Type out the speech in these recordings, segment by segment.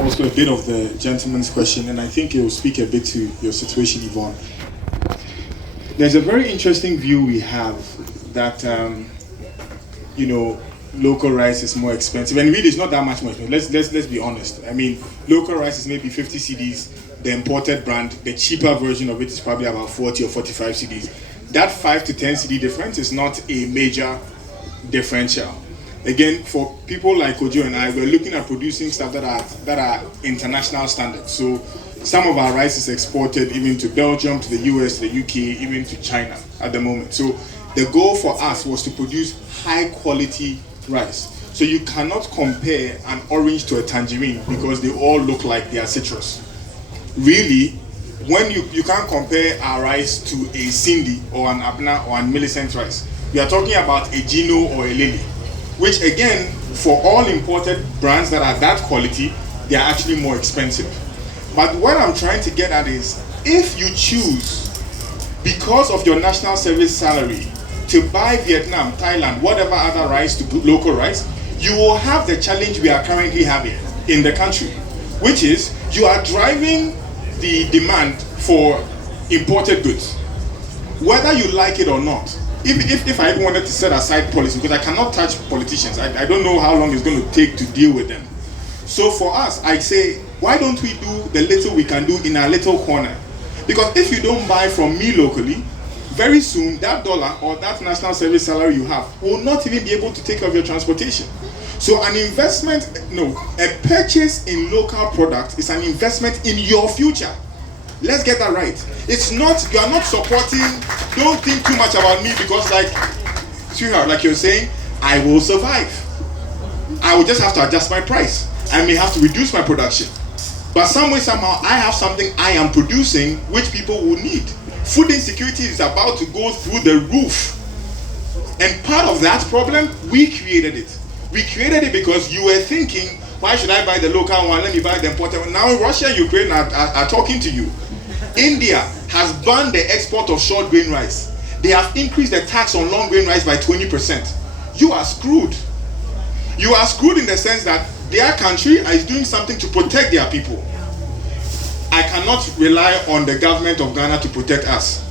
also a bit of the gentleman's question, and I think it will speak a bit to your situation, Yvonne. There's a very interesting view we have that, local rice is more expensive, and really it's not that much more expensive. Let's be honest. I mean, local rice is maybe 50 cedis. The imported brand, the cheaper version of it is probably about 40 or 45 cedis. That 5 to 10 CD difference is not a major differential. Again, for people like Kojo and I, we're looking at producing stuff that are international standards. So some of our rice is exported even to Belgium, to the US, to the UK, even to China at the moment. So the goal for us was to produce high quality rice. So you cannot compare an orange to a tangerine because they all look like they are citrus. Really, when you can't compare our rice to a Cindy or an Abna or an Millicent rice. We are talking about a Gino or a Lily, which again, for all imported brands that are that quality, they are actually more expensive. But what I'm trying to get at is, if you choose, because of your national service salary, to buy Vietnam, Thailand, whatever other rice, to local rice, you will have the challenge we are currently having in the country, which is you are driving the demand for imported goods, whether you like it or not. If I even wanted to set aside policy, because I cannot touch politicians, I don't know how long it's going to take to deal with them. So for us, I say, why don't we do the little we can do in our little corner? Because if you don't buy from me locally, very soon that dollar or that national service salary you have will not even be able to take care of your transportation. So an investment, a purchase in local product is an investment in your future. Let's get that right. It's not, you are not supporting, don't think too much about me because sweetheart, like you're saying, I will survive. I will just have to adjust my price. I may have to reduce my production. But some way, somehow, I have something I am producing which people will need. Food insecurity is about to go through the roof. And part of that problem, we created it. We created it because you were thinking, why should I buy the local one? Let me buy the imported one. Now Russia and Ukraine are talking to you. India has banned the export of short grain rice. They have increased the tax on long grain rice by 20%. You are screwed. You are screwed in the sense that their country is doing something to protect their people. I cannot rely on the government of Ghana to protect us.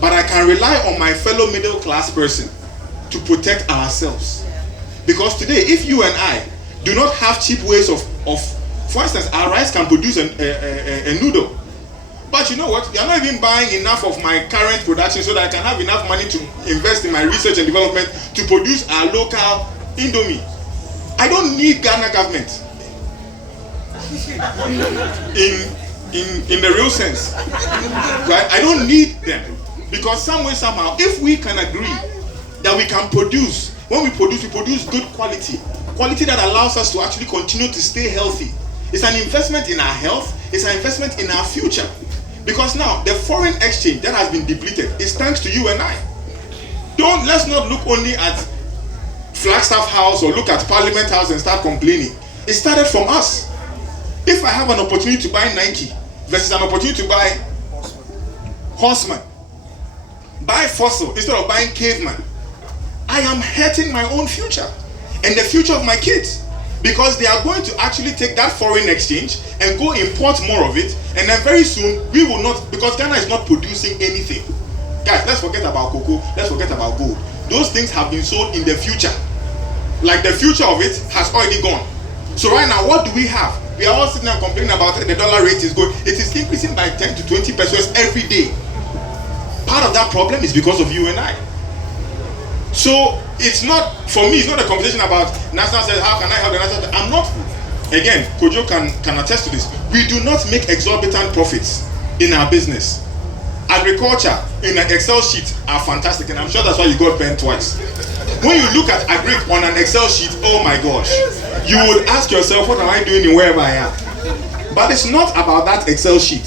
But I can rely on my fellow middle class person to protect ourselves. Because today, if you and I do not have cheap ways of for instance, our rice can produce a noodle. But you know what? You're not even buying enough of my current production so that I can have enough money to invest in my research and development to produce our local Indomie. I don't need Ghana government. In the real sense. Right? I don't need them. Because some way, somehow, if we can agree that we can produce, when we produce good quality. Quality that allows us to actually continue to stay healthy. It's an investment in our health. It's an investment in our future. Because now, the foreign exchange that has been depleted is thanks to you and I. Let's not look only at Flagstaff House or look at Parliament House and start complaining. It started from us. If I have an opportunity to buy Nike versus an opportunity to buy Horseman, buy Fossil instead of buying Caveman, I am hurting my own future and the future of my kids. Because they are going to actually take that foreign exchange and go import more of it, and then very soon we will not, because Ghana is not producing anything. Guys, let's forget about cocoa, let's forget about gold. Those things have been sold in the future. Like the future of it has already gone. So right now, what do we have? We are all sitting and complaining about the dollar rate is going. It is increasing by 10 to 20 pesos every day. Part of that problem is because of you and I. So it's not, for me, it's not a conversation about national service, how can I help the national service? I'm not, again, Kojo can attest to this. We do not make exorbitant profits in our business. Agriculture in an Excel sheet are fantastic, and I'm sure that's why you got banned twice. When you look at agri on an Excel sheet, oh my gosh, you would ask yourself, what am I doing in wherever I am? But it's not about that Excel sheet.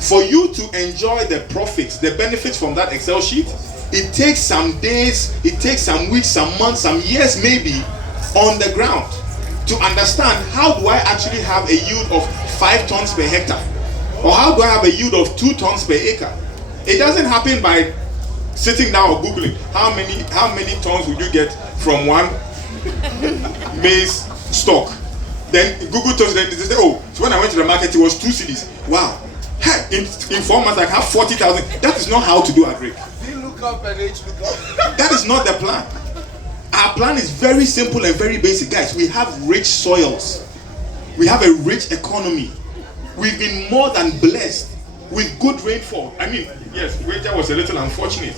For you to enjoy the profits, the benefits from that Excel sheet, it takes some days, it takes some weeks, some months, some years maybe on the ground to understand how do I actually have a yield of 5 tons per hectare, or how do I have a yield of 2 tons per acre. It doesn't happen by sitting down or googling how many tons would you get from one maize stalk. Then Google tells them, they say, oh, so when I went to the market, it was 2 cities. Wow. Hey, in 4 months, I have 40,000. That is not how to do agri. Look up and H look up. That is not the plan. Our plan is very simple and very basic. Guys, we have rich soils. We have a rich economy. We've been more than blessed with good rainfall. I mean, yes, winter was a little unfortunate.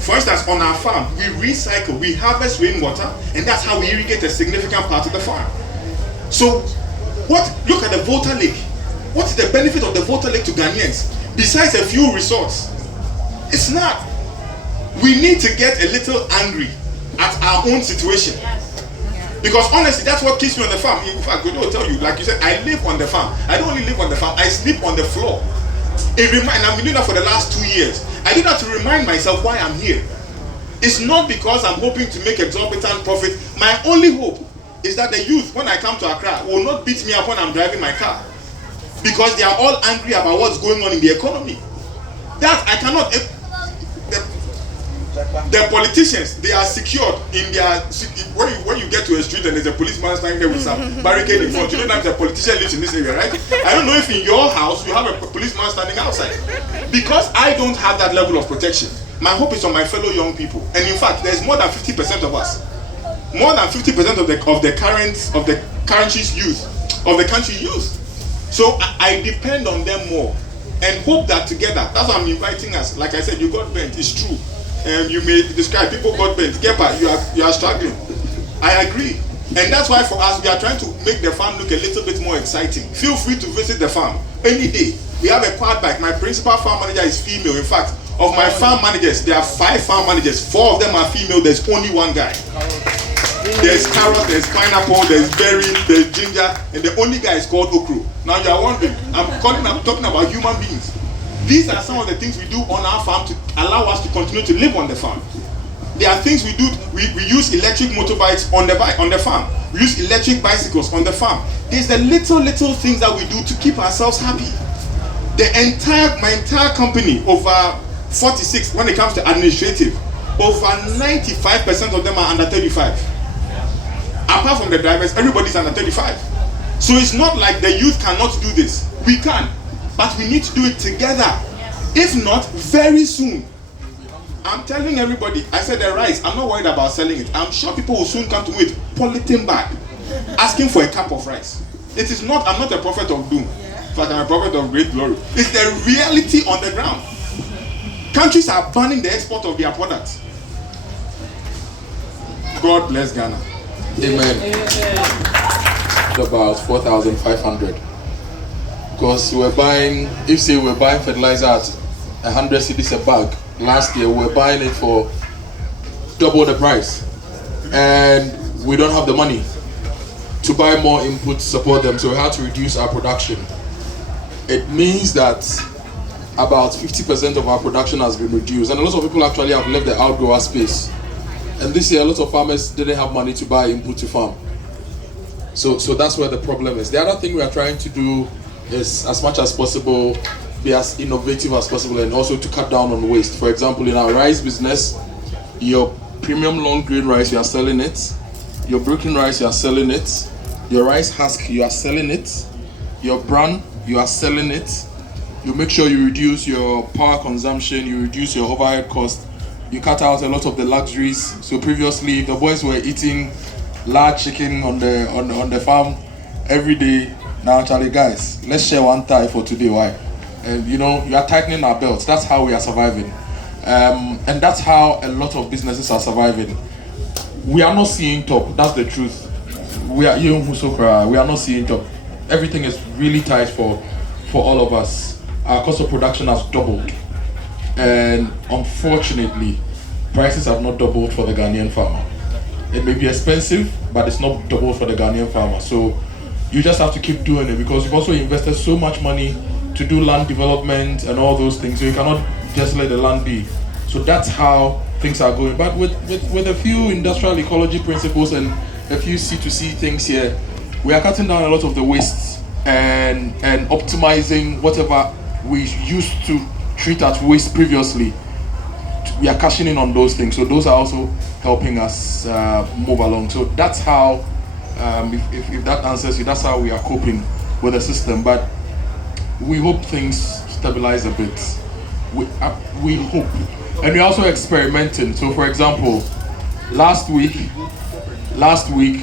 For instance, on our farm, we recycle, we harvest rainwater, and that's how we irrigate a significant part of the farm. So, look at the Volta Lake. What is the benefit of the Volta Lake to Ghanaians? Besides a few resorts, it's not. We need to get a little angry at our own situation. Because honestly, that's what keeps me on the farm. In fact, Kojo will tell you, like you said, I live on the farm. I don't only live on the farm, I sleep on the floor. I've been doing that for the last 2 years. I do that to remind myself why I'm here. It's not because I'm hoping to make exorbitant profit. My only hope is that the youth, when I come to Accra, will not beat me up when I'm driving my car. Because they are all angry about what's going on in the economy. That I cannot. The politicians, they are secured in their. When you get to a street and there's a policeman standing there with some barricade in front, you know that the politician lives in this area, right? I don't know if in your house you have a policeman standing outside. Because I don't have that level of protection. My hope is on my fellow young people. And in fact, there's more than 50% of us. More than 50% of the country's youth. So I depend on them more and hope that together, that's why I'm inviting us. Like I said, you got bent, it's true. You may describe people got bent. Kepa, you are struggling. I agree. And that's why for us, we are trying to make the farm look a little bit more exciting. Feel free to visit the farm any day. We have a quad bike. My principal farm manager is female. In fact, of my farm managers, there are 5 farm managers. 4 of them are female. There's only 1 guy. There's carrot, there's pineapple, there's berry, there's ginger, and the only guy is called okro. Now you are wondering, I'm talking about human beings. These are some of the things we do on our farm to allow us to continue to live on the farm. There are things we do. We use electric motorbikes on the farm. We use electric bicycles on the farm. There's the little things that we do to keep ourselves happy. My entire company, over 46, when it comes to administrative, over 95% of them are under 35. Apart from the drivers, everybody's under 35. So it's not like the youth cannot do this. We can, but we need to do it together. If not, very soon. I'm telling everybody, I said the rice, I'm not worried about selling it. I'm sure people will soon come to me with polythene bag, asking for a cup of rice. It is not, I'm not a prophet of doom. In fact, I'm a prophet of great glory. It's the reality on the ground. Countries are banning the export of their products. God bless Ghana. Amen. About 4,500. Because we're buying fertilizer at 100 cedis a bag. Last year we were buying it for double the price. And we don't have the money to buy more input to support them, so we had to reduce our production. It means that about 50% of our production has been reduced, and a lot of people actually have left the outgrower space. And this year, a lot of farmers didn't have money to buy input to farm. So that's where the problem is. The other thing we are trying to do is, as much as possible, be as innovative as possible, and also to cut down on waste. For example, in our rice business, your premium long grain rice, you are selling it. Your broken rice, you are selling it. Your rice husk, you are selling it. Your bran, you are selling it. You make sure you reduce your power consumption, you reduce your overhead cost. You cut out a lot of the luxuries. So previously, the boys were eating large chicken on the farm every day. Now, Charlie, guys, let's share one thigh for today. Why? And you are tightening our belts. That's how we are surviving, and that's how a lot of businesses are surviving. We are not seeing top. That's the truth. We are not seeing top. Everything is really tight for all of us. Our cost of production has doubled. And unfortunately, prices have not doubled for the Ghanaian farmer. It may be expensive, but it's not doubled for the Ghanaian farmer. So you just have to keep doing it, because you've also invested so much money to do land development and all those things. So you cannot just let the land be. So that's how things are going. But with a few industrial ecology principles and a few C2C things here, we are cutting down a lot of the wastes and optimizing whatever we used to treat as waste previously. We are cashing in on those things, so those are also helping us move along. So that's how If that answers you, that's how we are coping with the system. But we hope things stabilize a bit. We hope, and we're also experimenting. So, for example, last week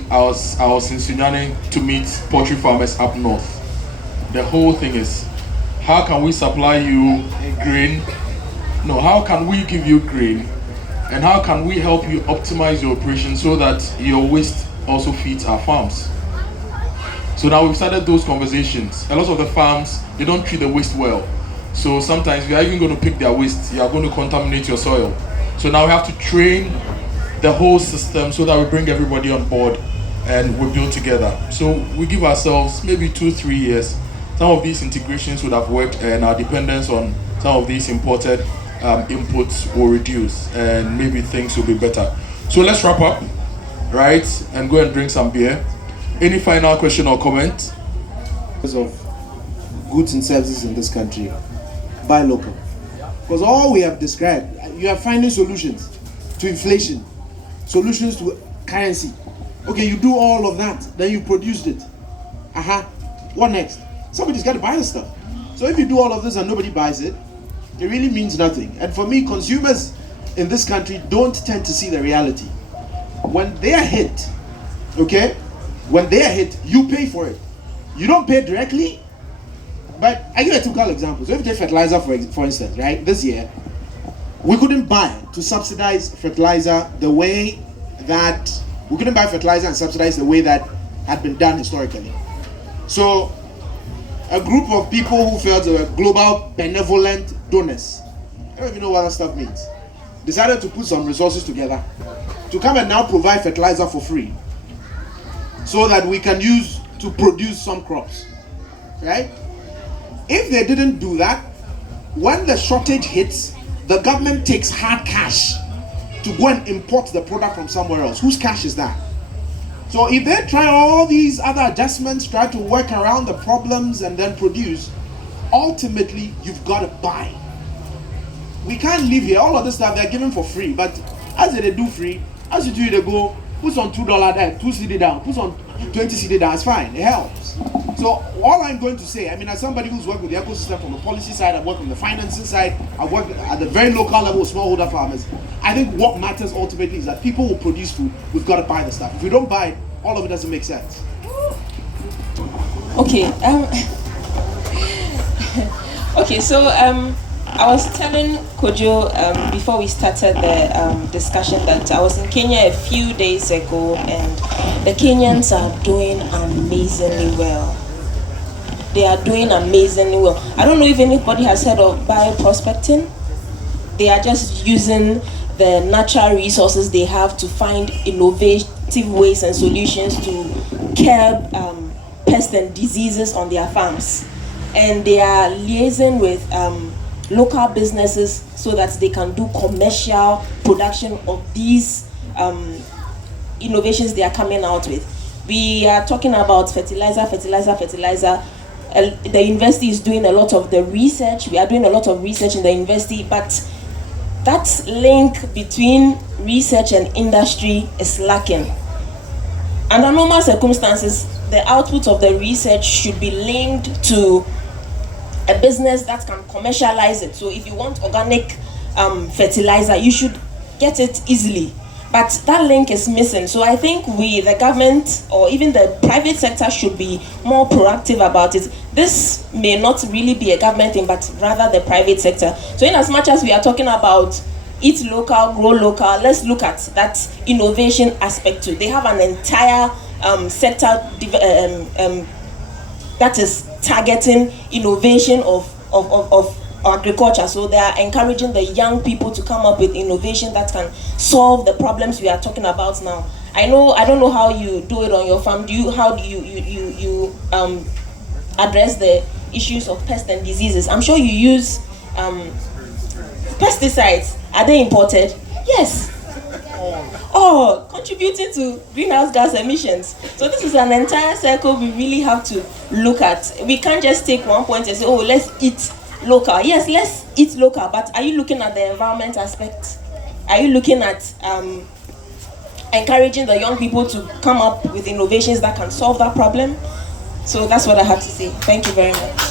I was in Sunyani to meet poultry farmers up north. The whole thing is, how can we supply you grain? No, how can we give you grain? And how can we help you optimize your operation so that your waste also feeds our farms? So now we've started those conversations. A lot of the farms, they don't treat the waste well. So sometimes we are even going to pick their waste. You are going to contaminate your soil. So now we have to train the whole system so that we bring everybody on board and we build together. So we give ourselves maybe 2-3 years. Some of these integrations would have worked, and our dependence on some of these imported inputs will reduce, and maybe things will be better. So let's wrap up, right, and go and drink some beer. Any final question or comment? Because of goods and services in this country, buy local. Because all we have described, you are finding solutions to inflation, solutions to currency. Okay, you do all of that, then you produced it. What next? Somebody's got to buy the stuff. So if you do all of this and nobody buys it, it really means nothing. And for me, consumers in this country don't tend to see the reality. When they are hit, okay, when they are hit, you pay for it. You don't pay directly, but I give a typical example. So if you take fertilizer, for instance, right, this year, we couldn't buy to subsidize fertilizer the way that, we couldn't buy fertilizer and subsidize the way that had been done historically. So a group of people who felt they were global benevolent donors, I don't even know what that stuff means, decided to put some resources together to come and now provide fertilizer for free so that we can use to produce some crops, right? If they didn't do that, when the shortage hits, the government takes hard cash to go and import the product from somewhere else. Whose cash is that? So if they try all these other adjustments, try to work around the problems and then produce, ultimately you've got to buy. We can't live here. All of this stuff they're given for free, but as they do free, as you do it, they go, put on $2 there, 2 CD down, put on 20 CD down, it's fine, it helps. So all I'm going to say, I mean, as somebody who's worked with the ecosystem from the policy side, I've worked on the financing side, I've worked at the very local level with smallholder farmers. I think what matters ultimately is that people will produce food, we've got to buy the stuff. If we don't buy it, all of it doesn't make sense. Okay, okay, so I was telling Kojo before we started the discussion that I was in Kenya a few days ago, and the Kenyans are doing amazingly well. They are doing amazingly well. I don't know if anybody has heard of bioprospecting. They are just using the natural resources they have to find innovative ways and solutions to curb pests and diseases on their farms. And they are liaising with local businesses so that they can do commercial production of these innovations they are coming out with. We are talking about fertilizer. The university is doing a lot of the research. We are doing a lot of research in the university, but that link between research and industry is lacking. Under normal circumstances, the output of the research should be linked to a business that can commercialize it. So if you want organic fertilizer, you should get it easily. But that link is missing. So I think we, the government, or even the private sector, should be more proactive about it. This may not really be a government thing, but rather the private sector. So in as much as we are talking about eat local, grow local, let's look at that innovation aspect too. They have an entire sector that is targeting innovation of agriculture. So they are encouraging the young people to come up with innovation that can solve the problems we are talking about now. I don't know how you do it on your farm. How do you address the issues of pests and diseases? I'm sure you use pesticides. Are they imported? Yes. Oh, contributing to greenhouse gas emissions. So this is an entire cycle we really have to look at. We can't just take one point and say, oh, let's eat local. Yes, let's eat local, but are you looking at the environment aspect? Are you looking at encouraging the young people to come up with innovations that can solve that problem. So that's what I have to say. Thank you very much.